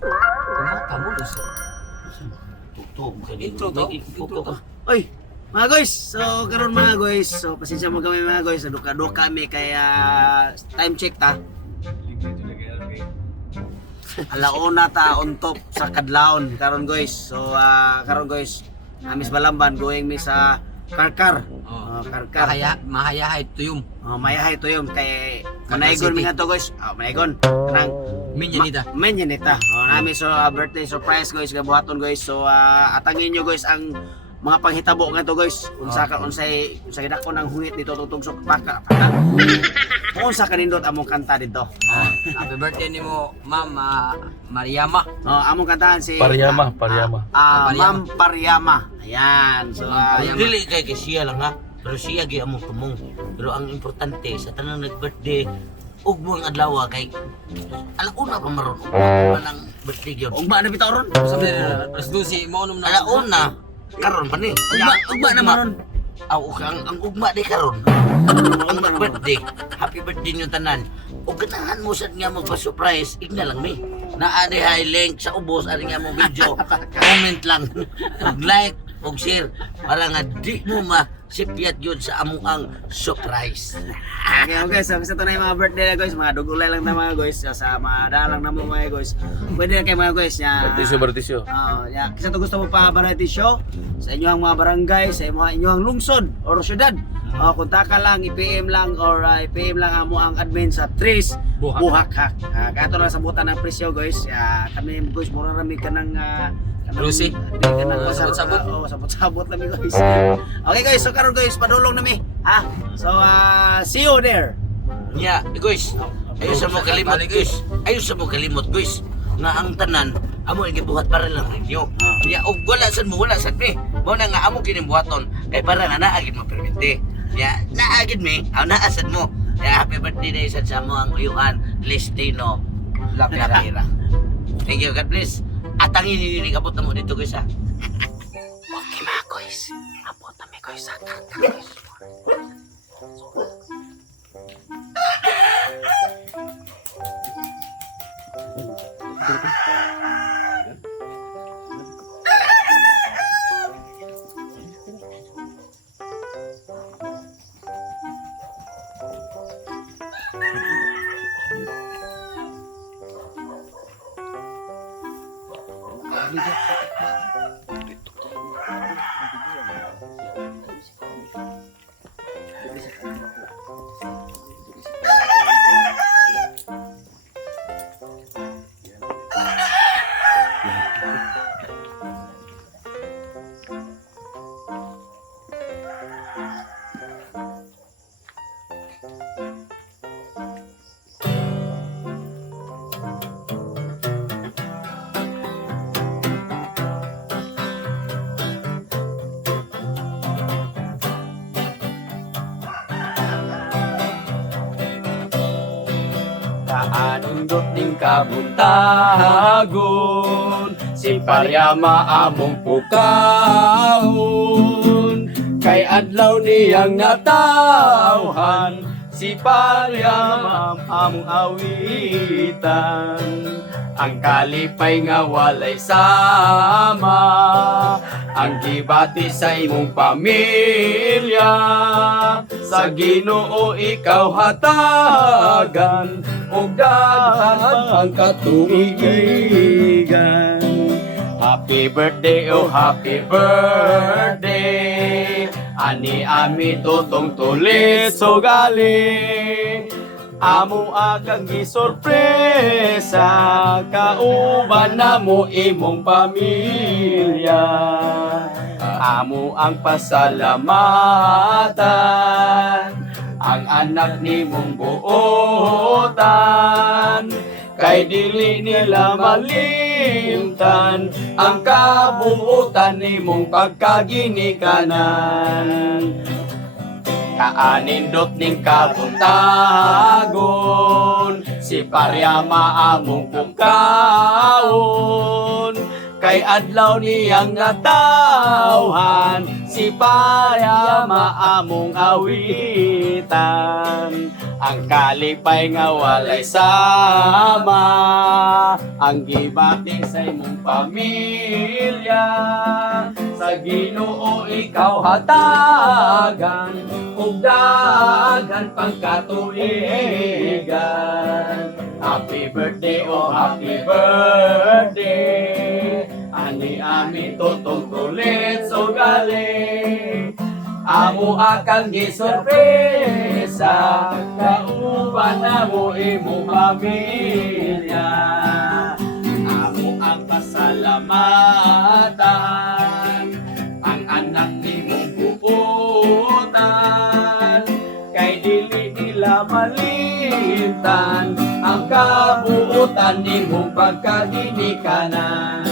Kumata mo dos. Tugtog ka Intro to? Intro to. Oy, mga guys, so karon mga guys, so pasensya mo kami mga guys, duka-duka kami kaya time check ta. Alauna ta on top sa kadlawon karon guys. So karon guys, amis Balamban going mi sa Karkar. Karkar. Mahayahay tuyom. Mayahay to yun kay Karkar Manaygon City. mi nga to guys. Manaygon. Kanang Minyanita. Menyanita. Nami so birthday surprise guys gabuhaton guys. So atangin nyo guys ang mga panghitabo nga to guys. Unsa ka unsay dako nang hungit dito tutog sa paka. Unsa kanindot among kanta dito? Happy birthday nimo, Ma'am Mariama. Among kantahan si Pariyama. Ma'am Pariyama. Ayan. So Pariyama. Dili kay siya lang ha. Pero siya gi among tumong. Pero ang importante sa tanang nag-birthday ug mo ang adlaw kay alauna pa maron. Ug nang birthday gyud. ugba na bitaw ron. Sabi alas 12 mo num na. Alauna karon pa ni. Ugba na maron. Ang ugma di karon. Ang birthday. Happy birthday niyo tanan. Ug ganahan mo sad nga magpa-surprise, igna lang mi. Naa di hay link sa ubos ani nga mo video. Comment lang. Ug like ug share para nga di mo masipyat yun sa among ang surprise. Okay, so sa tunay mga birthday na guys, mga dugulay lang na mga guys, sa mga dalang na mga guys. Pwede na kayo mga guys ya. Bertisyo. Ya, kasi to gusto mo pa variety show sa inyong mga barangay, sa inyong lungsod or syudad. Kontak lang, i-PM lang or i-PM lang amo ang admin sa Tris Buhakhak. Kato lang sabutan ng presyo guys. Kami guys mura rami ka ng Lucy? Sabot-sabot. Sabot-sabot lang guys. Okay guys, so karon guys, padulong nami. Ha? So see you there. Nya, guys. Ayo sa mo kalimot guys. Ayo sa mo kalimot guys. Nga ang tanan amo ang gibuhat para lang ninyo. Nya og wala sad mi. Mo na nga amo kini buhaton kay para nga naa gid mo permente. Ya, naa gid mi. Naa sad mo. Ya, happy birthday day sad sa mo ang uyuan Listino Lapira. Thank you, God bless. Atangin ni abot na mo dito guys ha. Okay mga guys. Abot na mi guys sa Karkar guys. Kaanindot ning kabuntagon, si Pariyama among pukahon. Kay adlaw niyang natawhan, si Pariyama among awitan. Ang kalipay nga walay sama, ang gibati sa imong pamilya. Sa Ginoo ikaw hatagan, ug daghan ang katuigan. Happy birthday, oh happy birthday. Ani ami tutong tulis so gali. Amo agang gisorpresa, kauban na mo imong pamilya. Amo ang pasalamatan, ang anak nimong buotan. Kay dili nila malimtan ang kabuutan nimong pagkaginikanan. Kaanindot ning kabuntagon, si Pariyama among pugkaon. Kay adlaw niyang natawhan, si Pariyama among awitan. ang kalipay nga walay sama, ang gibating sa imong pamilya, sa Ginoo ikaw hatagan, ug dagan pangkatuigan. Happy birthday, oh happy birthday, ani ami tutong kulit so galing, amo akang gisurpresa, kauban na mo imong pamilya. Amo ang pasalamatan, ang anak nimong buutan, kay dili nila malimtan ang kabuutan nimong pagkaginikanan.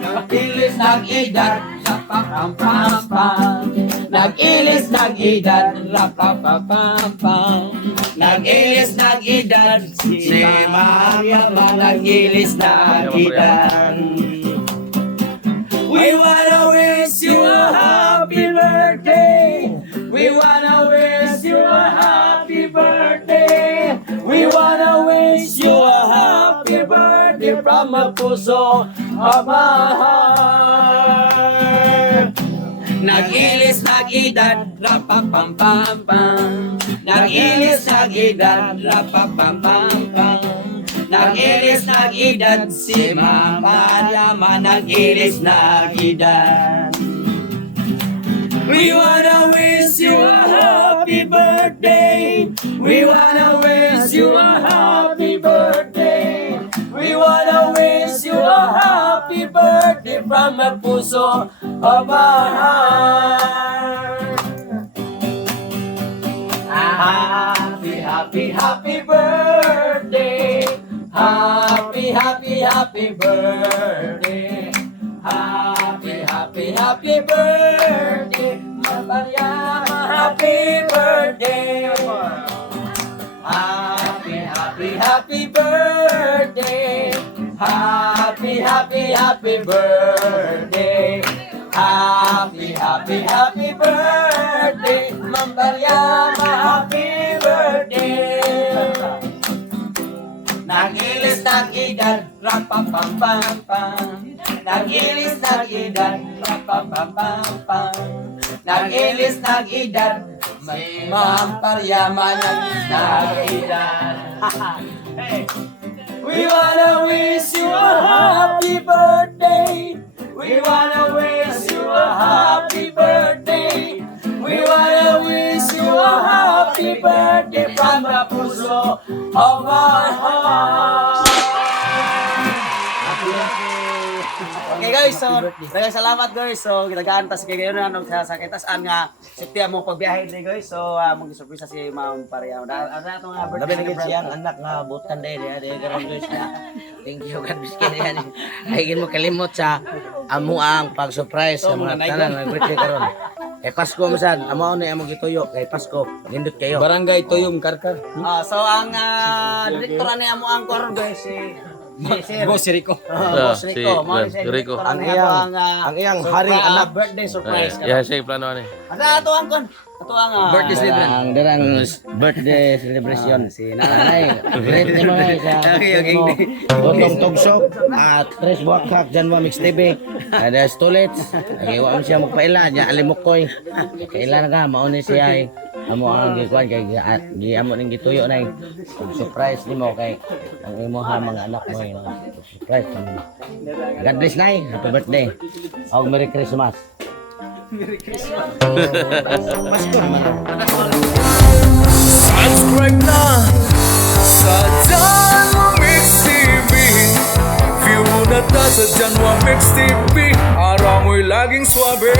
Nag-ilis nag-edad, rapapam-pam-pam. Nag-ilis nag-edad, rapapam-pam-pam. Nag-ilis nag-edad, si Maria nag-ilis nag-edad. We wanna wish you a happy birthday. We wanna wish you a happy birthday. We wanna wish you a happy birthday from a puso of my heart. Nag-ilis nag-edad, rapapam-pam-pam. Nag-ilis nag-edad, rapapam-pam-pam. Nag-ilis nag-edad, si Mama Yama nag-ilis nag-edad. We wanna wish you a happy birthday. We wanna wish you a happy birthday. We wanna wish you a happy birthday from a puso of our heart. Happy, happy, happy birthday. Happy, happy, happy birthday. Happy, happy, happy birthday. Mapayama, happy birthday. Happy, happy, happy birthday. Happy, happy, happy birthday. Happy, happy, happy birthday. Mapayama, happy birthday. Nag-ilis nag-edad, rapapam-pam-pam. Nag-ilis nag-edad, rapapam-pam-pam. Nag-ilis nag-edad, may mamparyama nag-edad. We wanna wish you a happy birthday. We wanna wish you a happy birthday. We wanna wish you a happy birthday from the puso of our heart. Okay guys, so daghang salamat guys. So gitagaan ta si kayo na sa kitas-an nga sipya mo pagbiyahe ni guys. So mong gisurpresa si Ma'am Paria. Ada to nga Labi birthday na siyang anak nga butan day dia karon guys na. Thank you God biskin yan. Ay mo kalimot sa amo ang pag-surprise sa mga tanan nga birthday karon. Kay Pasko masad, amo ni amo gituyo kay Pasko. Nindot kayo. Barangay Tuyom Karkar. So ang direktor ani amo ang koron guys si Sir. Boss Rico. Boss Rico. Rico. Ang iyang haring anak. Birthday surprise. Ya, siya plano ani. Ada ato ang kon. Ato ang Birthday celebration. Ang darang birthday celebration si nanay. Great ni mga sa Botong Tugsok at Tres Buakhak dyan mo Mix TV. Ada Stolets. Nagiwa mo siya magpaila niya alimukoy. Kaila na ka mauni siya ay amo ang gikuan kay giamo ning gituyo nay. Surprise nimo kay ang imo ha mga anak mo surprise. God bless nay. Happy birthday. Og Merry Christmas. Pasko naman. Subscribe na sa Janwa Mix TV. View mo na ta sa Janwa Mix TV. Para mo'y laging swabe.